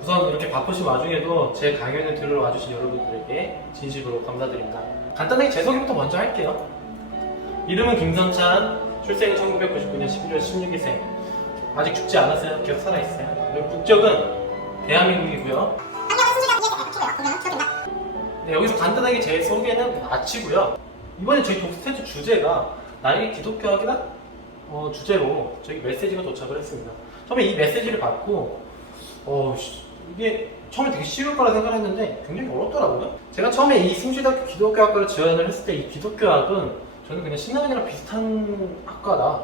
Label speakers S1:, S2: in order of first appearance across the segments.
S1: 우선 이렇게 바쁘신 와중에도 제 강연을 들으러 와주신 여러분들에게 진심으로 감사드립니다. 간단하게 제 소개부터 먼저 할게요. 이름은 김선찬, 출생은 1999년 11월 16일생. 아직 죽지 않았어요. 계속 살아있어요. 그리고 국적은 대한민국이고요. 네, 여기서 간단하게 제 소개는 마치고요. 이번에 저희 독스텐트 주제가 나에게 기독교학이란 어, 주제로 저희 메시지가 도착을 했습니다. 처음에 이 메시지를 받고 어, 씨, 이게 처음에 되게 쉬울 거라 생각했는데 굉장히 어렵더라고요. 제가 처음에 이 승주대학교 기독교학과를 지원을 했을 때 이 기독교학은 저는 그냥 신앙이랑 비슷한 학과다.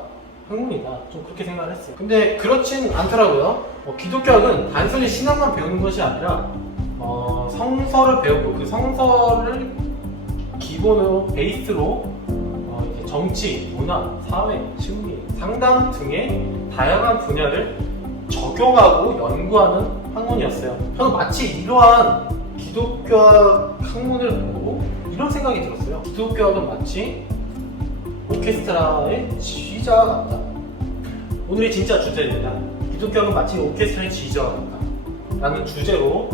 S1: 학문이다. 좀 그렇게 생각을 했어요. 근데 그렇진 않더라고요. 어, 기독교학은 단순히 신앙만 배우는 것이 아니라 어, 성서를 배우고 그 성서를 기본으로 베이스로 정치, 문화, 사회, 심리, 상담 등의 다양한 분야를 적용하고 연구하는 학문이었어요. 저는 마치 이러한 기독교학 학문을 보고 이런 생각이 들었어요. 기독교학은 마치 오케스트라의 지휘자 같다. 오늘의 진짜 주제입니다. 기독교학은 마치 오케스트라의 지휘자 같다. 라는 주제로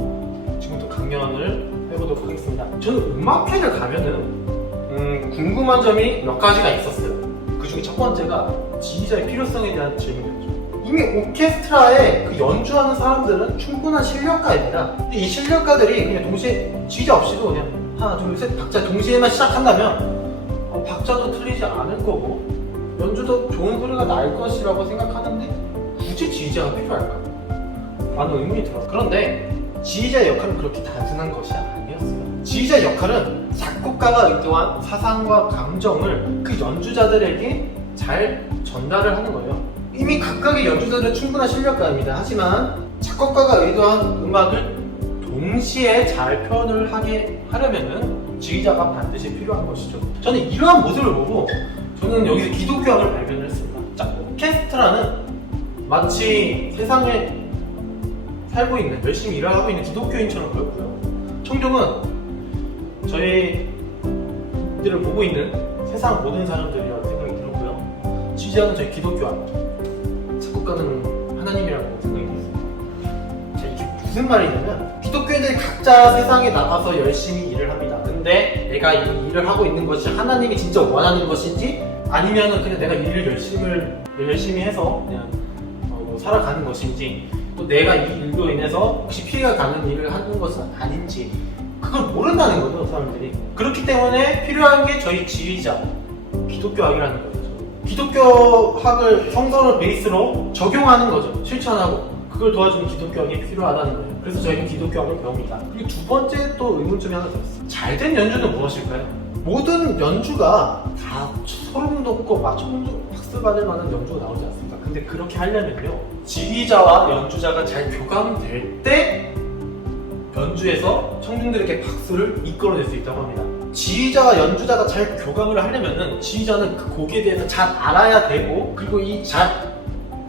S1: 지금부터 강연을 해보도록 하겠습니다. 저는 음악회를 가면은 음, 궁금한 점이 몇 가지가 있었어요. 그 중에 첫 번째가 지휘자의 필요성에 대한 질문이었죠. 이미 오케스트라에 그 연주하는 사람들은 충분한 실력가입니다. 근데 이 실력가들이 그냥 동시에 지휘자 없이도 그냥 하나, 둘, 셋 박자 동시에만 시작한다면 어, 박자도 틀리지 않을 거고 연주도 좋은 소리가 날 것이라고 생각하는데 굳이 지휘자가 필요할까? 라는 의문이 들었어요. 그런데 지휘자의 역할은 그렇게 단순한 것이 아니었어요. 지휘자의 역할은 작곡가가 의도한 사상과 감정을 그 연주자들에게 잘 전달을 하는 거예요. 이미 각각의 연주자들은 충분한 실력가입니다. 하지만 작곡가가 의도한 음악을 동시에 잘 표현을 하게 하려면은 지휘자가 반드시 필요한 것이죠. 저는 이러한 모습을 보고 저는 여기서 기독교학을 발견을 했습니다. 자, 오케스트라는 마치 세상에 살고 있는 열심히 일을 하고 있는 기독교인처럼 보였고요. 청중은 저희들을 보고 있는 세상 모든 사람들이라고 생각이 들었고요. 지지하는 저희 기독교학, 작곡가는 하나님이라고 생각이 들었습니다. 자, 이게 무슨 말이냐면 기독교인들이 각자 세상에 나가서 열심히 일을 합니다. 근데 내가 이 일을 하고 있는 것이 하나님이 진짜 원하는 것인지 아니면은 그냥 내가 일을 열심히 열심히 해서 그냥 어, 뭐 살아가는 것인지 또 내가 이 일로 인해서 혹시 피해가 가는 일을 하는 것은 아닌지 그걸 모른다는 거죠 사람들이. 그렇기 때문에 필요한 게 저희 지휘자 기독교학이라는 거죠. 기독교학을 성서를 베이스로 적용하는 거죠 실천하고. 그걸 도와주는 기독교학이 필요하다는 거예요. 그래서 저희는 기독교학을 배웁니다. 그리고 두 번째 또 의문점이 하나 들었어요. 잘된 연주는 무엇일까요? 모든 연주가 다 소름 돋고 맞춤도 박수 받을 만한 연주가 나오지 않습니까? 근데 그렇게 하려면요 지휘자와 연주자가 잘 교감될 때 연주에서 청중들에게 박수를 이끌어낼 수 있다고 합니다. 지휘자와 연주자가 잘 교감을 하려면은 지휘자는 그 곡에 대해서 잘 알아야 되고 그리고 이 잘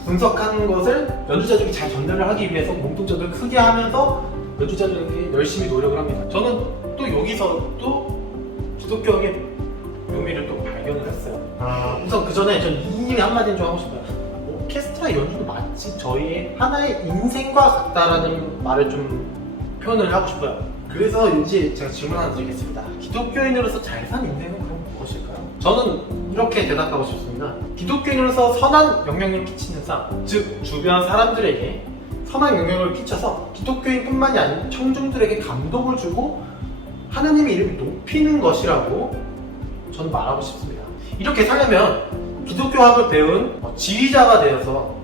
S1: 분석하는 것을 연주자들이 잘 전달을 하기 위해서 공통적으로 크게 하면서 연주자들에게 열심히 노력을 합니다. 저는 또 여기서 또 기독교의 묘미를 또 발견을 했어요. 아, 우선 그 전에 전 이님이 한마디 좀 하고 싶어요. 오케스트라 연주는 마치 저희의 하나의 인생과 같다라는 말을 좀 표현을 하고 싶어요. 그래서 이제 제가 질문 하나 드리겠습니다. 기독교인으로서 잘 산 인생은 그럼 무엇일까요? 저는 이렇게 대답하고 싶습니다. 기독교인으로서 선한 영향력을 끼치는 삶, 즉 주변 사람들에게 선한 영향을 끼쳐서 기독교인뿐만이 아닌 청중들에게 감동을 주고 하나님의 이름을 높이는 것이라고 저는 말하고 싶습니다. 이렇게 살려면 기독교학을 배운 지휘자가 되어서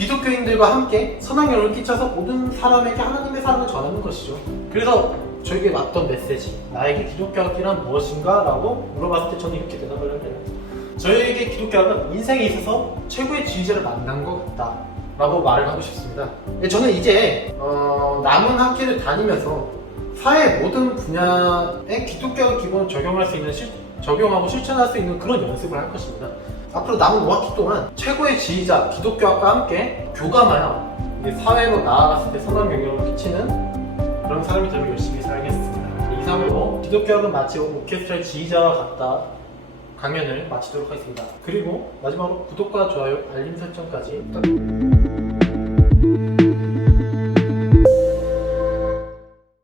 S1: 기독교인들과 함께 선악영을 끼쳐서 모든 사람에게 하나님의 사랑을 전하는 것이죠. 그래서 저에게 왔던 메시지, 나에게 기독교학이란 무엇인가? 라고 물어봤을 때 저는 이렇게 대답을 했대요. 저에게 기독교학은 인생에 있어서 최고의 지휘자를 만난 것 같다. 라고 말을 하고 싶습니다. 저는 이제 어, 남은 학교를 다니면서 사회 모든 분야에 기독교학을 기본으로 적용할 수 있는 실, 적용하고 실천할 수 있는 그런 연습을 할 것입니다. 앞으로 남은 5학기 동안 최고의 지휘자 기독교학과 함께 교감하여 사회로 나아갔을 때 선한 영향을 끼치는 그런 사람이 되면 열심히 살겠습니다. 이상으로 기독교학은 마치 오케스트라의 지휘자와 같다 강연을 마치도록 하겠습니다. 그리고 마지막으로 구독과 좋아요, 알림 설정까지 부탁드립니다.